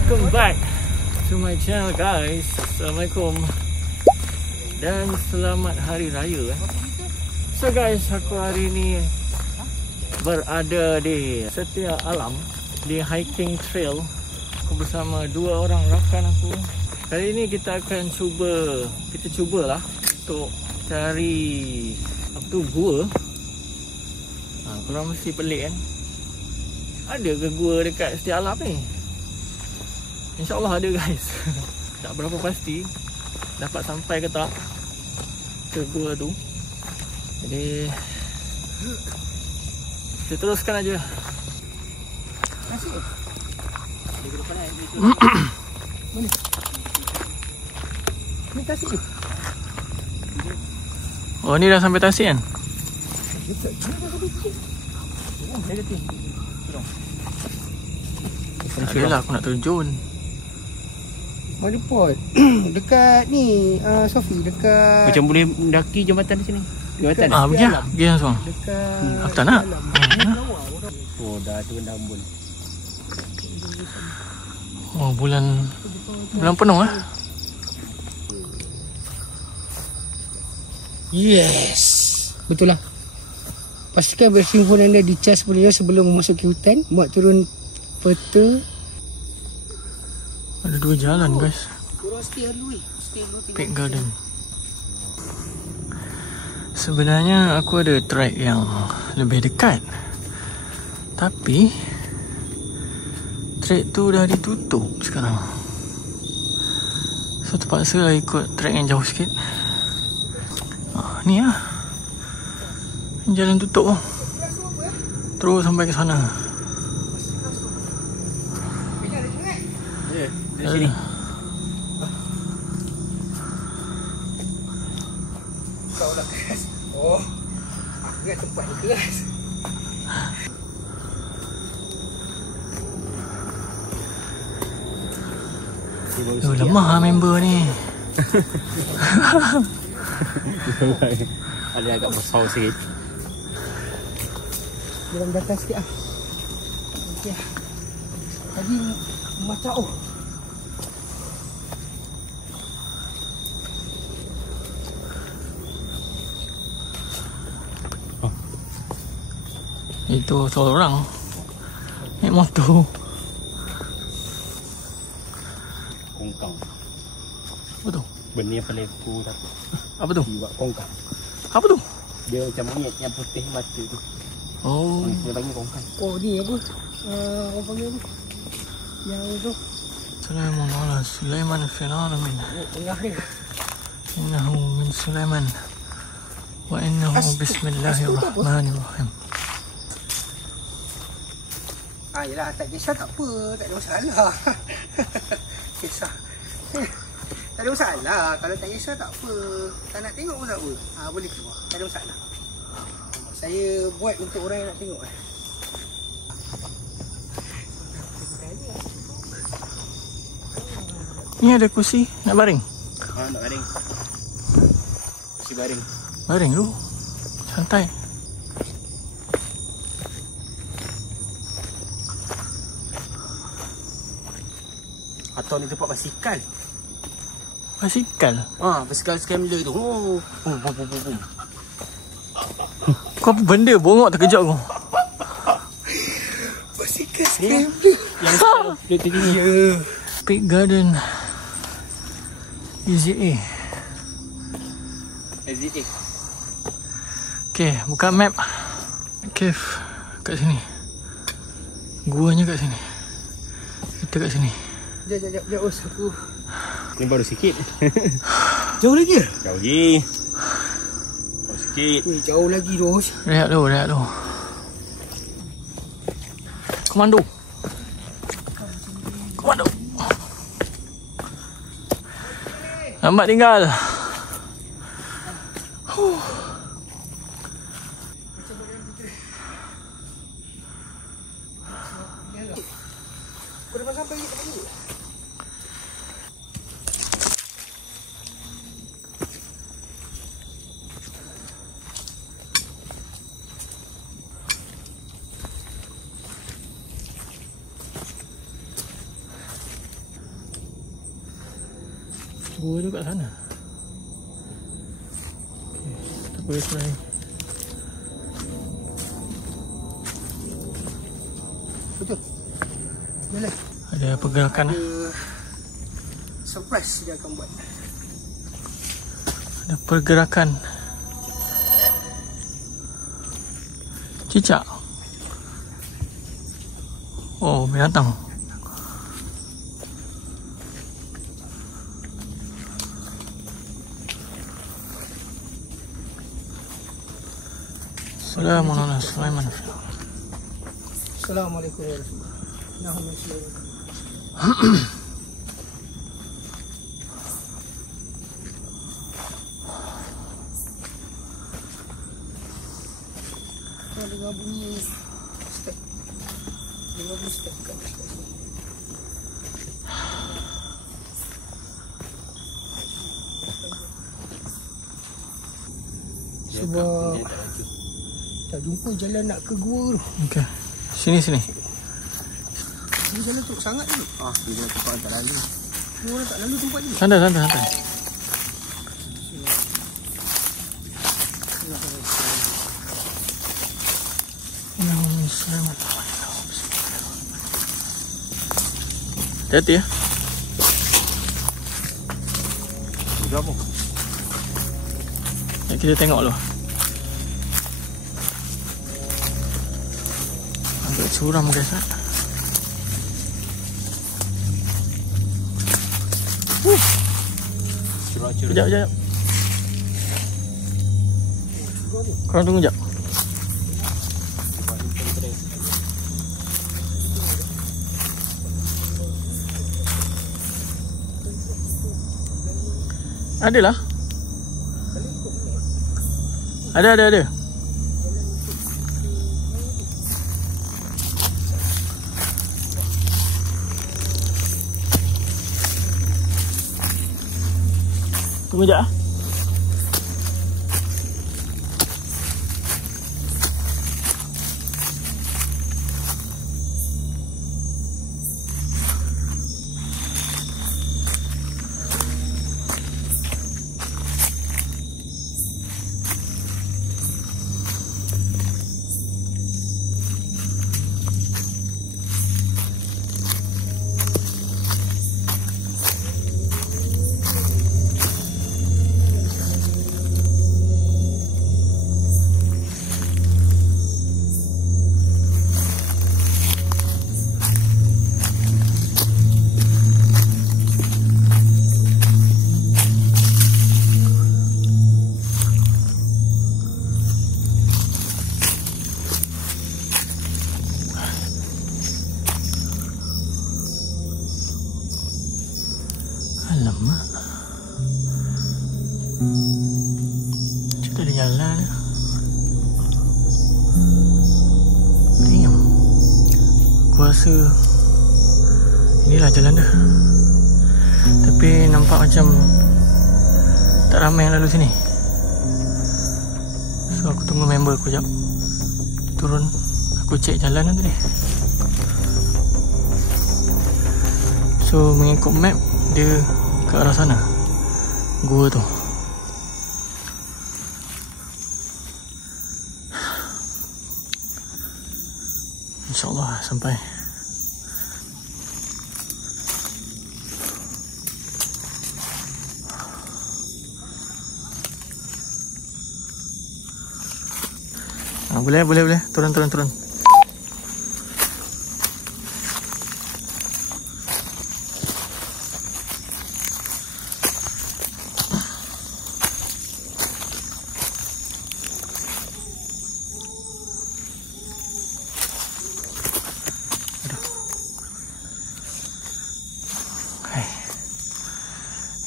welcome back to my channel guys. Assalamualaikum dan selamat hari raya. So guys, aku hari ni berada di Setia Alam di hiking trail. Aku bersama dua orang rakan aku. Kali ni kita akan cubalah untuk cari apa tu, gua. Korang mesti pelik kan, ada ke gua dekat Setia Alam ni? InsyaAllah ada guys. Tak berapa pasti dapat sampai ke tak ke gua tu. Jadi kita teruskan aja. Ni tasik. Oh, ni dah sampai tasik kan? Tak adalah aku nak terjun. Mana pot? Dekat ni Sofi, dekat macam boleh mendaki jambatan di sini. Jambatan. Pergi lah. Pergi langsung. dekat Aku tak nak. Oh, dah turun dambun. Oh, bulan penuh lah. Yes. Betul lah. Pastikan handphone anda dicas sebelum memasuki hutan. Buat turun peta. Ada dua jalan guys. Korang stay dulu. Peak Garden. Sebenarnya aku ada track yang lebih dekat, tapi track tu dah ditutup sekarang. So terpaksa lah ikut track yang jauh sikit. Ni lah jalan tutup. Terus sampai ke sana. Dari sini. Kau nak keras. Oh, aku ingat tempat yang keras. Lemah lah member ni. Ada agak besar sikit. Dalam datang sikit lah. Okay. Tadi macam Itu seorang naik motor. Kongkang. Apa tu? Benda yang paling aku tak. Apa tu? Jiwa kongkang. Apa tu? Dia macam monyet yang putih mata tu. Oh, Dia panggil kongkang. oh ni apa? Orang panggil apa? Yang tu. Sulaiman ala Sulaiman fil alamin. Tengah ni. Innahu min Sulaiman wa innahu bismillahirrahmanirrahim. Yelah, tak kisah tak apa. Tak ada masalah. Kisah. Tak ada masalah. Kalau tak kisah tak apa. Tak nak tengok pun tak apa. Boleh keluar. Tak ada masalah. Saya buat untuk orang yang nak tengok. Ni ada kursi nak baring. Nak baring. Si baring. Baring dulu. Santai. Atau ni tempat basikal. Basikal. Basikal scrambler tu. Oh. Bum. Kau apa benda bongok terkejut aku. Basikal scrambler. Yang dia tinggi. Peak Garden Exit A. Exit A. Okay, buka map. Cave kat sini. Guanya kat sini. Kita kat sini. Sekejap. Aku. Ni baru sikit. Jauh lagi ke? Jauh lagi. Jauh sikit. Jauh lagi Ros. Rehat dulu. Komando. Lambat tinggal. Kau dah sampai tempat ni? Gua tu kat sana. Okey, tak boleh sebenarnya. Betul. Boleh. Ada pergerakan. Ada surprise dia akan buat. Ada pergerakan. Cicak. Oh, binatang. Assalamualaikum. Assalamualaikum warahmatullahi wabarakatuh. Dengar bunyi step. Dengar bunyi step kat step. Sebab tak jumpa jalan nak ke gua tu. Okey. Sini. Ini jalan tu sangat dulu. Dia jalan tempat tak lalu. Orang tak lalu tempat ni. Santai. Hati-hati ya. Sudah apa? Kita tengok dulu. Agak curam guys. Sekejap. Korang tunggu sekejap. Adalah. Ada. Tunggu sekejap. Alamak. Macam tak ada jalan. Damn. Aku rasa inilah jalan dah. Tapi nampak macam tak ramai yang lalu sini. So aku tunggu member aku sekejap. Turun. Aku cek jalan tadi. So mengikut map dia ke arah sana. Gua tu. InsyaAllah sampai. Boleh. Turun.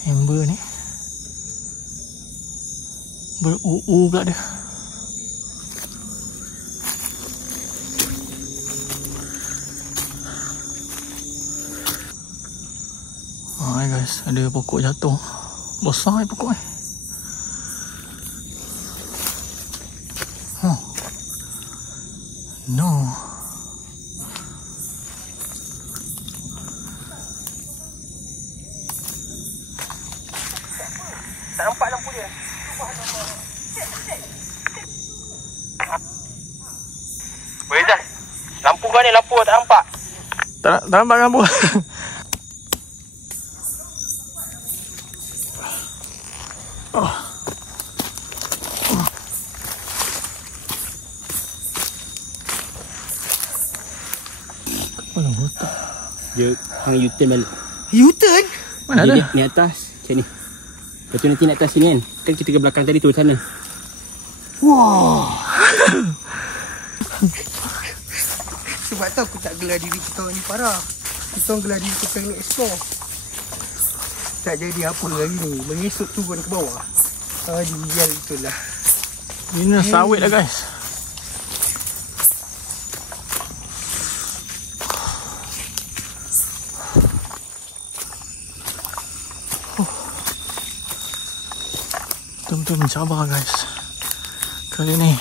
Ember ni ber-uu pula dia. Hai guys, ada pokok jatuh. Besar ni pokok ni. No. lampu dia. Boleh dah. Lampu kau ni, lampu tak nampak. Tak nampak lampu. Mana hutan? Dia hang U-turn balik. U-turn? Mana ada? Ni atas, macam ni. Lepas tu nanti nak atas sini kan. Kan kita ke belakang tadi tu, sana. Wah. Sebab tu aku tak gelar diri kita ni parah. Kita gelar diri kita ni explore. Tak jadi apa hari ni. Mengesut turun ke bawah. Dia itulah. Ini sawit lah guys. Betul-betul mencabar guys. Kali ni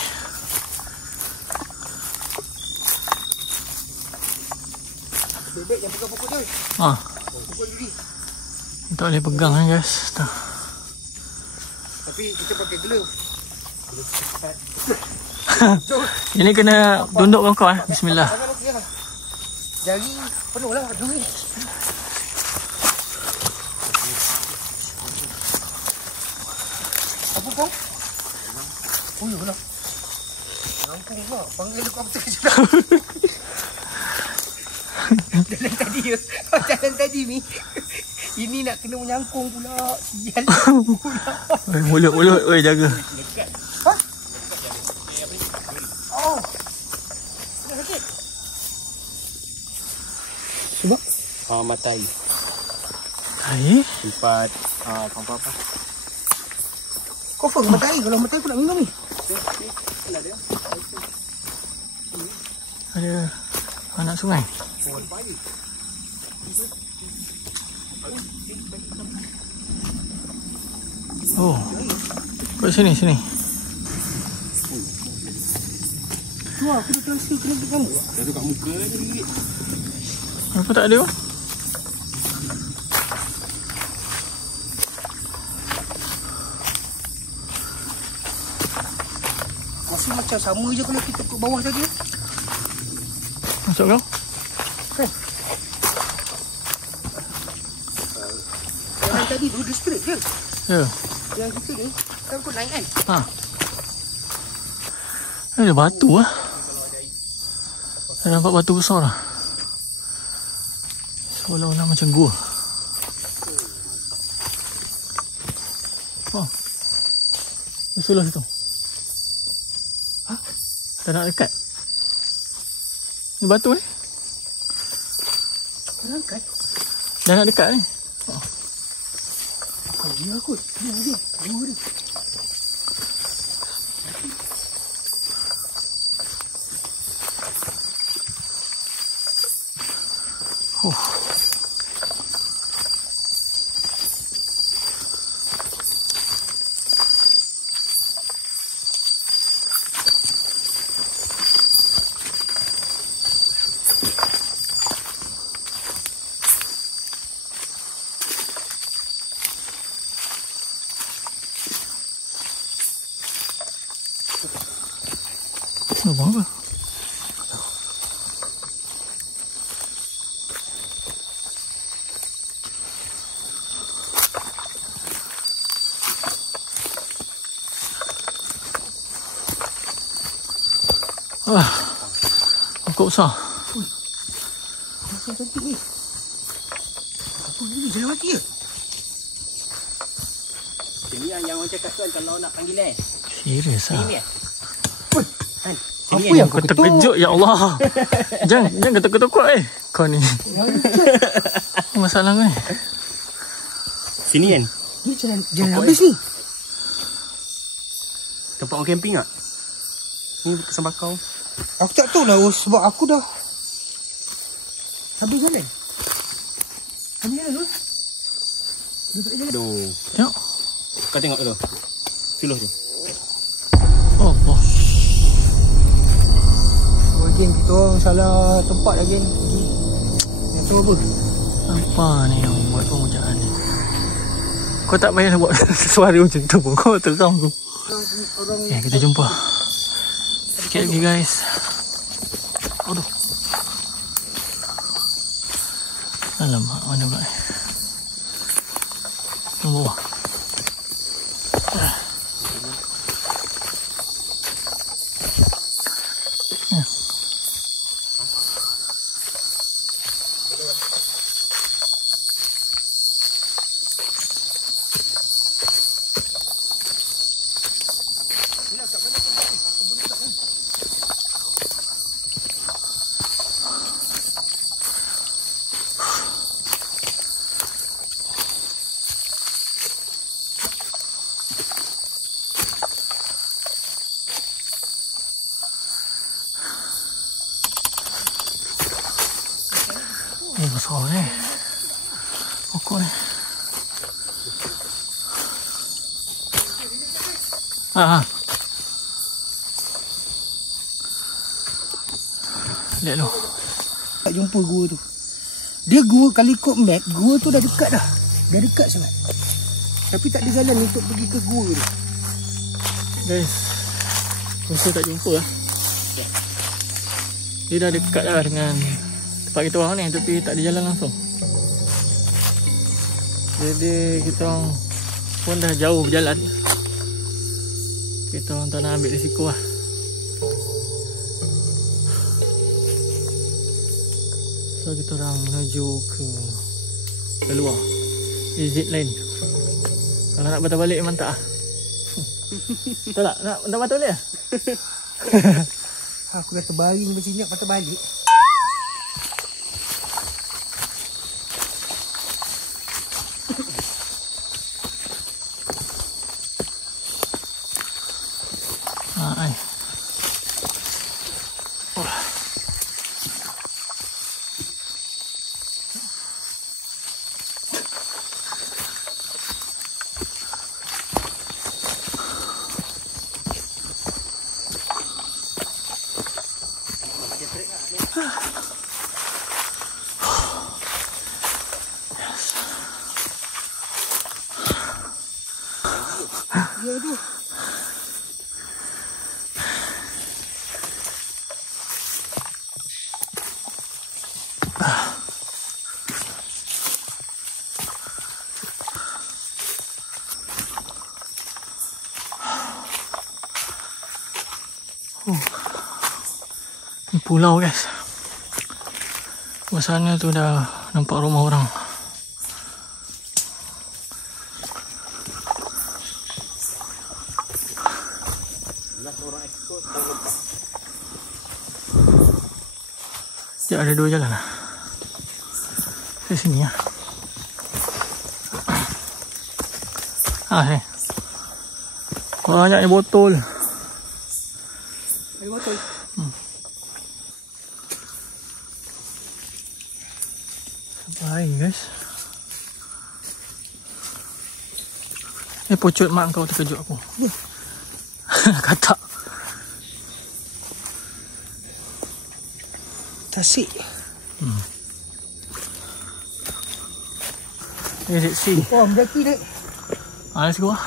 Bebek yang pegang pokok tu. Pokok duri. tak boleh pegang kan guys. Dah. Tapi kita pakai glove. Ini kena tunduk kau Bismillah. Tangan okey lah. Jari penuh lah duri. Apa pong? Oh ya lah. Nampung pula. Panggil aku apa sekejap. Jalan tadi ni. Ini nak kena menyangkung pula. Sial pula. Mulut. Oi jaga. Ha? Oh. Dah sakit. Cuba. Matahari. Hai. Tempat apa-apa. Confirm matahari. Kalau matahari aku nak minum ni. Ada anak sungai. Oh. Kat sini. Wah, aku dah terasa kena dekat kamu. Dah tu kat muka je gigit. Apa tak ada? Masih macam sama je kalau kita ke bawah tadi. Masuk kau? Kan? Yang tadi tu dia straight je. Ya. Yang kita ni kan kau naik kan? Ha. Ada batu lah. Saya nampak batu besar lah. Seolah-olah macam gua. Oh. Usulah situ. Ha? Dah nak dekat. Ni batu ni. Angkat. Dah nak dekat ni. Oh, dia kot. Dia. Dua dia. Oh. Apa? Pokok besar. Macam cantik ni. Apa ni? Jalan mati ke? Ini yang orang cakap tu kalau nak panggil Serius lah. Ini kan? Apa Ini yang Kau terkejut ya Allah. Jangan ketuk-ketuk kau ni. Masalah kau ni. Sini kan? Ni jalan habis ni. Tempat orang camping tak? Ni kesembakau. Aku tak tahu lah sebab aku dah habis jalan. Habis jalan tu. Dia tak jalan. Aduh. Tengok. Kau tengok tu. Suluh tu. Oh, bos. Oh, again kita orang salah tempat again. Yang tahu apa? Apa ni yang buat pemujaan ni? Kau tak payah buat suara macam tu pun. Kau teram tu. Okay, kita jumpa sikit lagi guys. Aduh. Alamak, mana pula ni? Tunggu bawah. Ni besar ni pokok ni. Lihat lu. Tak jumpa gua tu. Dia gua kalau ikut map, gua tu dah dekat dah. Dah dekat sangat. Tapi tak ada jalan untuk pergi ke gua tu. Guys, rasa tak jumpa lah. Dia dah dekat dah dengan tempat kita orang ni, tapi tak ada jalan langsung. Jadi kita orang pun dah jauh berjalan. Kita orang tak nak ambil risiko lah. So kita orang menuju ke luar, exit lain. Kalau nak patah balik memang tak lah. Betul tak? Nak patah balik lah? Aku dah terbaring macam ni nak patah balik. Ya tu. Ni pulau guys. Di sana tu dah nampak rumah orang. Ya, ada dua jalan lah. Ke sini lah. Sini. Banyak ni botol. Ada botol. Baik guys. Ni pucut mak kau terkejut aku. Katak. Tasik. Exit C. Oh, berarti dek. Let's go lah.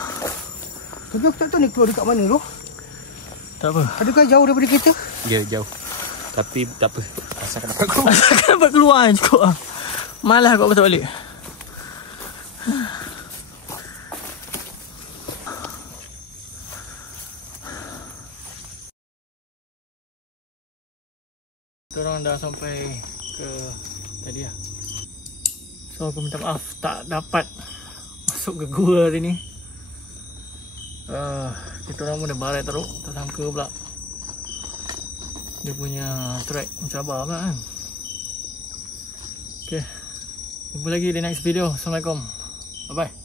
Tapi aku tak tahu ni keluar dekat mana tu. Tak apa. Adakah jauh daripada kereta? Ya, jauh. Tapi tak apa. Asalkan dapat keluar. Asalkan dapat keluar cukup lah. Malah kau patah balik. Kita orang dah sampai ke tadi lah. So aku minta maaf tak dapat masuk ke gua hari ni. Kita orang pun dah barai teruk. Tak sangka pula dia punya track mencabar pula kan. Okay, jumpa lagi di next video. Assalamualaikum. Bye bye.